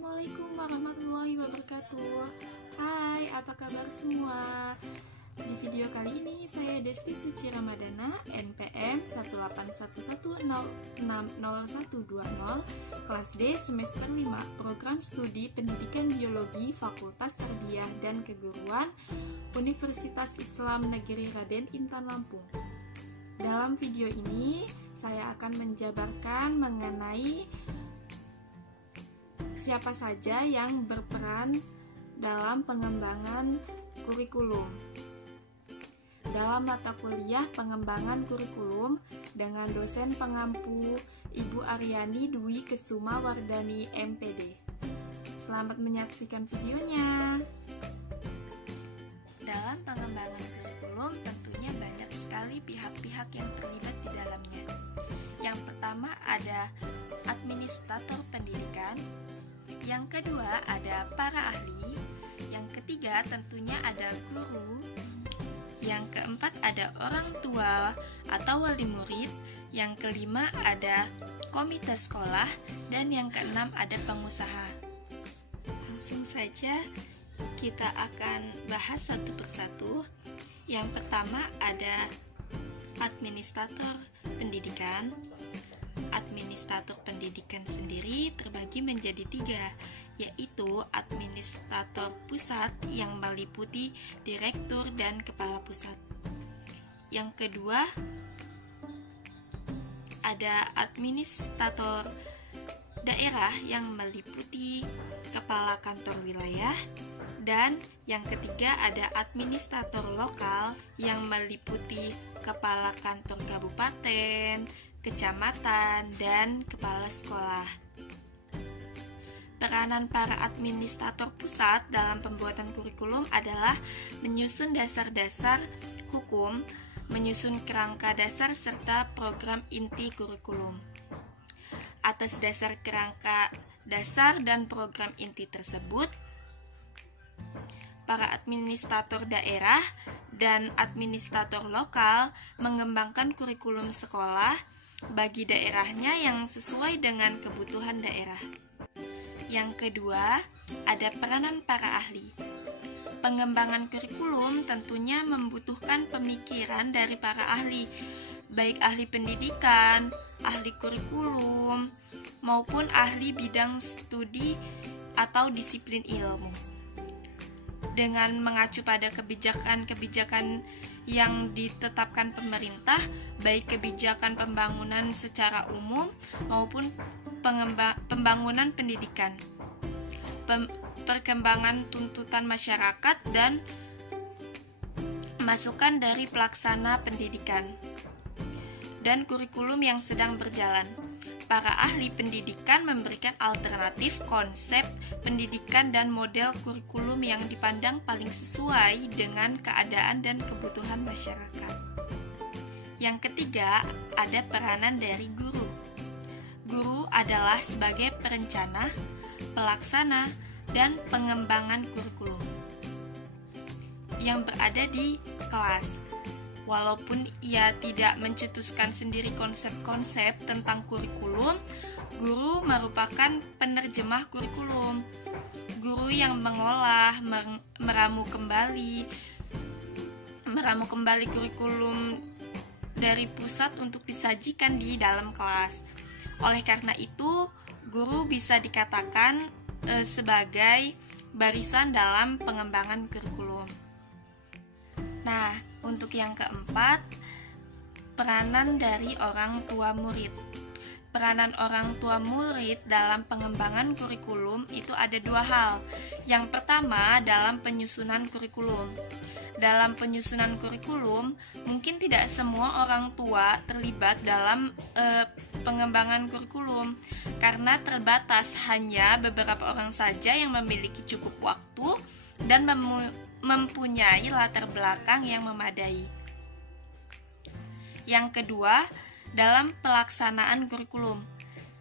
Assalamualaikum warahmatullahi wabarakatuh. Hai, apa kabar semua? Di video kali ini saya Desti Suci Ramadana, NPM 18110600120, kelas D semester 5, program studi Pendidikan Biologi Fakultas Tarbiyah dan Keguruan Universitas Islam Negeri Raden Intan Lampung. Dalam video ini saya akan menjabarkan mengenai siapa saja yang berperan dalam pengembangan kurikulum. Dalam mata kuliah pengembangan kurikulum dengan dosen pengampu Ibu Aryani Dwi Kesuma Wardani MPD. Selamat menyaksikan videonya. Dalam pengembangan kurikulum tentunya banyak sekali pihak-pihak yang terlibat di dalamnya. Yang pertama ada administrator pendidikan, yang kedua ada para ahli, yang ketiga tentunya ada guru, yang keempat ada orang tua atau wali murid, yang kelima ada komite sekolah, dan yang keenam ada pengusaha. Langsung saja kita akan bahas satu persatu. Yang pertama ada administrator pendidikan. Administrator pendidikan sendiri terbagi menjadi 3, yaitu administrator pusat yang meliputi direktur dan kepala pusat. Yang kedua ada administrator daerah yang meliputi kepala kantor wilayah, dan yang ketiga ada administrator lokal yang meliputi kepala kantor kabupaten, kecamatan, dan kepala sekolah. Peranan para administrator pusat dalam pembuatan kurikulum adalah menyusun dasar-dasar hukum, menyusun kerangka dasar serta program inti kurikulum. Atas dasar kerangka dasar dan program inti tersebut, para administrator daerah dan administrator lokal mengembangkan kurikulum sekolah bagi daerahnya yang sesuai dengan kebutuhan daerah. Yang kedua, ada peranan para ahli. Pengembangan kurikulum tentunya membutuhkan pemikiran dari para ahli, baik ahli pendidikan, ahli kurikulum, maupun ahli bidang studi atau disiplin ilmu. Dengan mengacu pada kebijakan-kebijakan yang ditetapkan pemerintah, baik kebijakan pembangunan secara umum maupun pembangunan pendidikan, perkembangan tuntutan masyarakat, dan masukan dari pelaksana pendidikan, dan kurikulum yang sedang berjalan. Para ahli pendidikan memberikan alternatif konsep pendidikan dan model kurikulum yang dipandang paling sesuai dengan keadaan dan kebutuhan masyarakat. Yang ketiga, ada peranan dari guru. Guru adalah sebagai perencana, pelaksana, dan pengembangan kurikulum yang berada di kelas. Walaupun ia tidak mencetuskan sendiri konsep-konsep tentang kurikulum, guru merupakan penerjemah kurikulum. Guru yang mengolah, meramu kembali kurikulum dari pusat untuk disajikan di dalam kelas. Oleh karena itu, guru bisa dikatakan sebagai barisan dalam pengembangan kurikulum. Nah, untuk yang keempat, peranan dari orang tua murid. Peranan orang tua murid dalam pengembangan kurikulum itu ada 2 hal. Yang pertama, dalam penyusunan kurikulum. Dalam penyusunan kurikulum, mungkin tidak semua orang tua terlibat dalam pengembangan kurikulum karena terbatas, hanya beberapa orang saja yang memiliki cukup waktu dan mempunyai latar belakang yang memadai. Yang kedua, dalam pelaksanaan kurikulum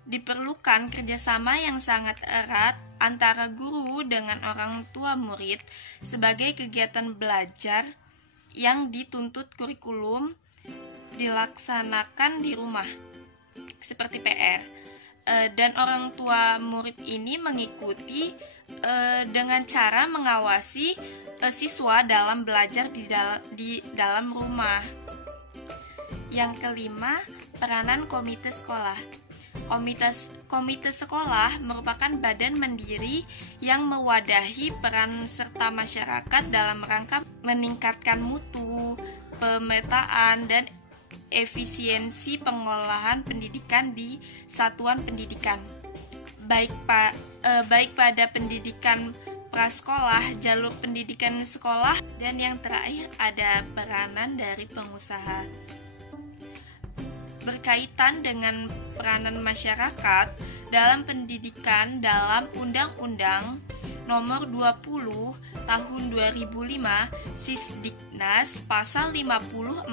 diperlukan kerjasama yang sangat erat antara guru dengan orang tua murid sebagai kegiatan belajar yang dituntut kurikulum dilaksanakan di rumah, seperti PR. dan orang tua murid ini mengikuti dengan cara mengawasi siswa dalam belajar di dalam rumah. Yang kelima, peranan komite sekolah. Komite sekolah merupakan badan mandiri yang mewadahi peran serta masyarakat dalam rangka meningkatkan mutu, pemetaan, dan efisiensi pengolahan pendidikan di satuan pendidikan, baik pada pendidikan prasekolah, jalur pendidikan sekolah, dan yang terakhir ada peranan dari pengusaha. Berkaitan dengan peranan masyarakat dalam pendidikan dalam Undang-Undang Nomor 20 Tahun 2005 Sisdiknas Pasal 54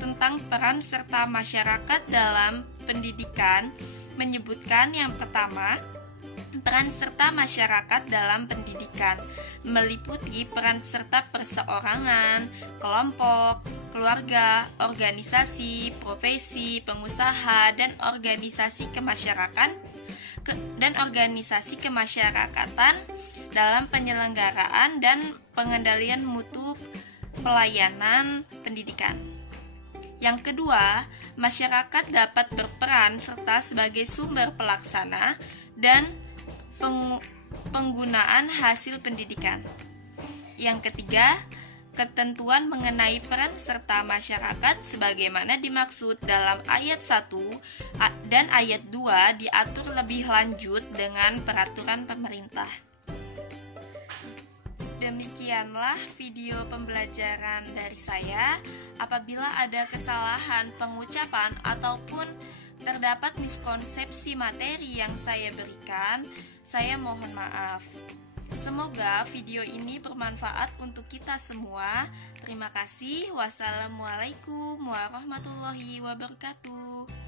tentang peran serta masyarakat dalam pendidikan menyebutkan yang pertama, peran serta masyarakat dalam pendidikan meliputi peran serta perseorangan, kelompok, keluarga, organisasi, profesi, pengusaha, dan organisasi kemasyarakatan dalam penyelenggaraan dan pengendalian mutu pelayanan pendidikan. Yang kedua, masyarakat dapat berperan serta sebagai sumber pelaksana dan penggunaan hasil pendidikan. Yang ketiga, ketentuan mengenai peran serta masyarakat sebagaimana dimaksud dalam ayat 1 dan ayat 2 diatur lebih lanjut dengan peraturan pemerintah. Demikianlah video pembelajaran dari saya. Apabila ada kesalahan pengucapan ataupun terdapat miskonsepsi materi yang saya berikan, saya mohon maaf. Semoga video ini bermanfaat untuk kita semua. Terima kasih. Wassalamualaikum warahmatullahi wabarakatuh.